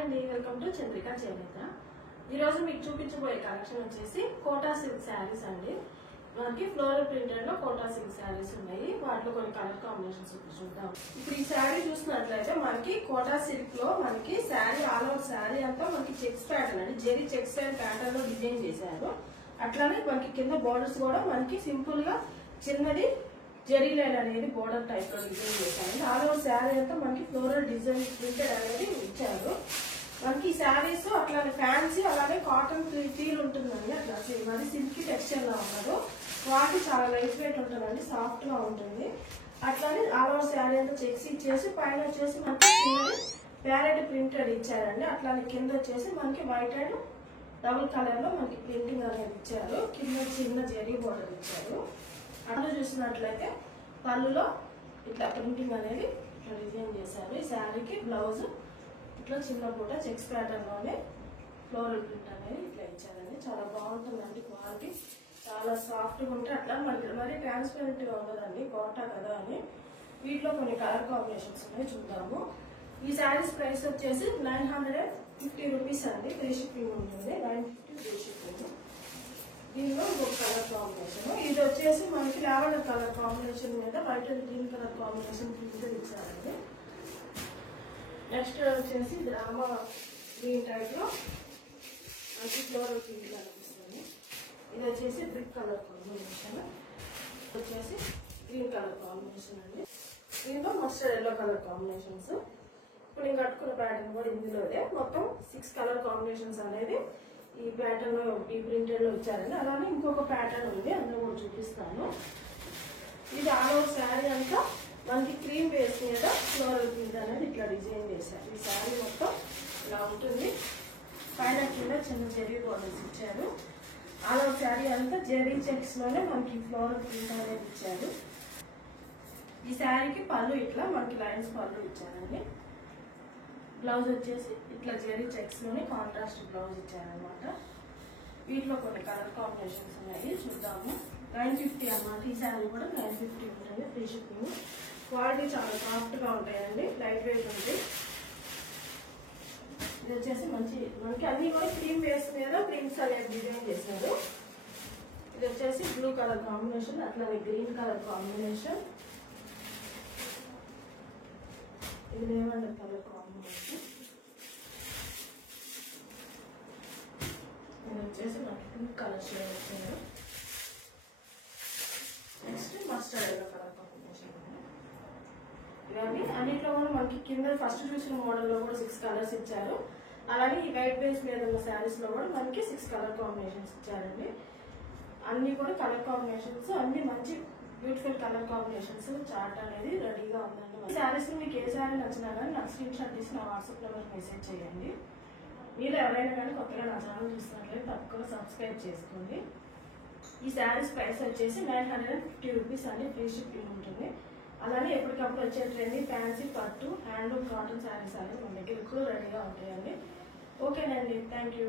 అండి, welcome to Chandrika చేనేత. ఈరోజు మీకు చూపించబోయే కలెక్షన్ వచ్చేసి కోటా సిల్క్ శారీస్ అండి. మనకి ఫ్లోరల్ ప్రింటెడ్ లో కోటా సిల్క్ శారీస్ ఉన్నాయి. వాటిలో కొన్ని కలర్ కాంబినేషన్స్ చూద్దాం. ఇప్పుడు ఈ శారీ చూసినట్లయితే మనకి కోటా సిల్క్ లో మనకి శారీ ఆల్ ఓవర్ శారీ అంతా మనకి చెక్స్ ప్యాటర్న్ అండి, జెరీ చెక్స్ ప్యాటర్న్ లో డిజైన్ చేశారు. అట్లానే మనకి కింద బోర్డర్స్ కూడా మనకి సింపుల్ గా చిన్నది జెరీ లైన్ అనేది బోర్డర్ టైప్ లో డిజైన్ చేశారు. ఆల్ ఓవర్ శారీ అంతా మనకి ఫ్లోరల్ డిజైన్ ప్రింటెడ్ అనేది ఇచ్చారు. మనకి శారీస్ అట్లానే ఫ్యాన్సీ అలానే కాటన్ ఫీల్ ఉంటుందండి. అట్లా మరి సిల్కీ టెక్స్చర్ లా ఉండదు, క్వాలిటీ చాలా లైట్ వెయిట్ ఉంటుందండి, సాఫ్ట్ గా ఉంటుంది. అట్లానే ఆల్ ఓవర్ శారీ అంతా చెక్స్ ఇచ్చేసి పైన వచ్చేసి మనకి ప్యారెట్ ప్రింటెడ్ ఇచ్చారండి. అట్లానే కింద వచ్చేసి మనకి వైట్ అండ్ డబుల్ కలర్ లో మనకి ప్రింటింగ్ అనేది ఇచ్చారు. కింద చిన్న జెరీ బోర్డర్ ఇచ్చారు. అట్లా చూసినట్లయితే పళ్ళులో ఇట్లా ప్రింటింగ్ అనేది డిజైన్ చేశారు. ఈ శారీకి బ్లౌజ్ ఇట్లా చిన్న పూట చెక్స్ ప్యాటర్న్ లోనే ఫ్లోరల్ ప్రింట్ అనేది ఇట్లా ఇచ్చారండి. చాలా బాగుంటుందండి, క్వాలిటీ చాలా సాఫ్ట్ గా ఉంటే అట్లా మనకి మరి ట్రాన్స్పరెంట్ గా ఉండదండి, కోటా కదా అని. వీటిలో కొన్ని కలర్ కాంబినేషన్స్ ఉన్నాయి, చూద్దాము. ఈ శారీస్ ప్రైస్ వచ్చేసి 950 రూపీస్ అండి. ఫ్రీ షిప్పింగ్ ఉంటుంది. 950 ఫ్రీ షిప్పింగ్. దీనిలో ఇంకొక కలర్ కాంబినేషన్, ఇది వచ్చేసి మనకి లావెండర్ కలర్ కాంబినేషన్ మీద white and green colour combination print ఇచ్చారండి. నెక్స్ట్ వచ్చేసి డ్రామా గ్రీన్ టైప్ లో మనకి ఫ్లోరల్ ప్రింట్ అనిపిస్తుంది. ఇది వచ్చేసి బ్రిక్ కలర్ కాంబినేషన్, వచ్చేసి గ్రీన్ కలర్ కాంబినేషన్ అండి. దీంట్లో మస్టర్డ్ ఎల్లో కలర్ కాంబినేషన్స్. ఇప్పుడు నేను కట్టుకున్న ప్యాటర్న్ కూడా ఇందులోనే మొత్తం 6 కలర్ కాంబినేషన్స్ అనేది ఈ ప్యాటర్న్ లో ఈ ప్రింటెడ్ లో ఇచ్చారండి. అలానే ఇంకొక ప్యాటర్న్ ఉంది, అందులో కూడా చూపిస్తాను. ఇది ఆల్ ఓవర్ శారీ అంతా మనకి క్రీమ్ బేస్ మీద ఫ్లోరల్ ప్రింట్ అనేది ఇట్లా డిజైన్ చేశారు. ఈ శారీ మొత్తం ఇలా ఉంటుంది. పైన కింద చిన్న జెరీ బోర్డర్స్ ఇచ్చారు. ఆల్ ఓవర్ శారీ అంతా జెరీ చెక్స్ లోనే మనకి ఫ్లోరల్ ప్రింట్ అనేది ఇచ్చారు. ఈ శారీకి పళ్ళు ఇట్లా మనకి లైన్స్ పళ్ళు ఇచ్చారండి. బ్లౌజ్ వచ్చేసి ఇట్లా జెరీ చెక్స్ లోనే కాంట్రాస్ట్ బ్లౌజ్ ఇచ్చారనమాట. వీటిలో కొన్ని కలర్ కాంబినేషన్స్ ఉన్నాయి, చూద్దాము. 950 అన్నమాట. ఈ శారీ కూడా 950 ఉంటుంది, ఫ్రీ షిప్పింగ్. క్వాలిటీ చాలా సాఫ్ట్ గా ఉంటాయండి, లైట్ వెయిట్ ఉంది. ఇది వచ్చేసి మనకి అన్ని కూడా క్రీమ్ బేస్ మీద ప్రింట్స్ అనేది డిజైన్ చేశారు. ఇది వచ్చేసి బ్లూ కలర్ కాంబినేషన్, అట్లానే గ్రీన్ కలర్ కాంబినేషన్. ఇది లేవెండర్ కలర్ కాంబినేషన్. ఇది వచ్చేసి మనకి పింక్ కలర్ షేడ్ వచ్చారు. Next mustard yellow colour combination. ఇవన్నీ అన్నిట్లో కూడా మనకి కింద ఫస్ట్ చూసిన మోడల్ లో కూడా 6 కలర్స్ ఇచ్చారు. అలాగే ఈ వైట్ బేస్ మీద ఉన్న శారీస్ లో కూడా మనకి 6 కలర్ కాంబినేషన్స్ ఇచ్చారండి. అన్ని కూడా కలర్ కాంబినేషన్స్, అన్ని మంచి బ్యూటిఫుల్ కలర్ కాంబినేషన్స్. చార్ట్ అనేది రెడీగా ఉందండి. శారీస్ మీకు ఏ శారీ నచ్చినా కానీ నాకు స్క్రీన్ షాట్ తీసి నా వాట్సాప్ నెంబర్ మెసేజ్ చేయండి. మీరు ఎవరైనా కానీ కొత్తగా నా ఛానల్ చూస్తున్నట్లయితే తప్పకుండా సబ్స్క్రైబ్ చేసుకోండి. ఈ శారీస్ ప్రైస్ వచ్చేసి 950 రూపీస్ అని, ఫ్రీ షిప్పింగ్ ఉంటుంది. అలానే ఎప్పటికప్పుడు వచ్చే ట్రెండింగ్ ఫ్యాన్సీ పట్టు హ్యాండ్లూమ్ కాటన్ శారీస్ అనేది మన దగ్గర ఎక్కువ రెడీగా ఉంటాయండి. ఓకేనండి, థ్యాంక్ యూ.